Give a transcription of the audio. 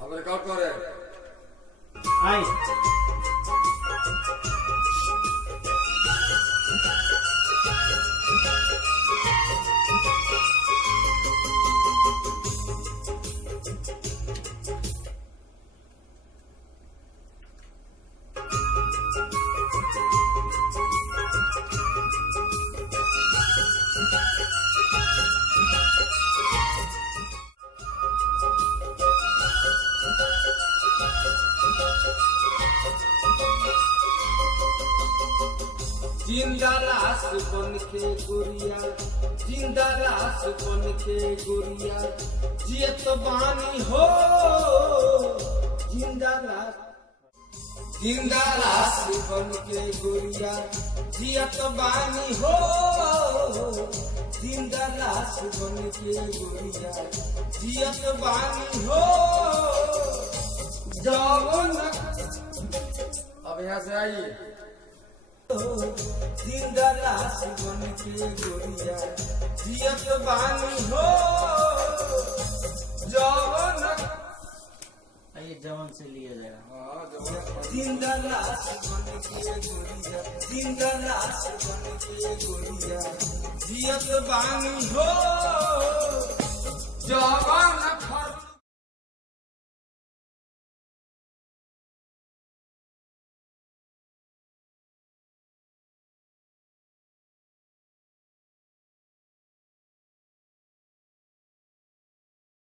अब रिकॉर्ड करे आई जिंदा लाश बन के गुड़िया, जिंदा लाश बन के गुड़िया, जियत बानी हो जिंदा लाश बन के गुड़िया, जियत बानी हो जिंदा लाश बन के गुड़िया, जियत बानी हो जवन। अब यहाँ से आइए। जिंदा लाश बन के गोरिया, जियत बानी हो जवन। आइए जवान से लिया जाएगा। जिंदा लाश बन के गोरिया, जिंदा लाश बन के गोरिया, जियत बानी हो जवन।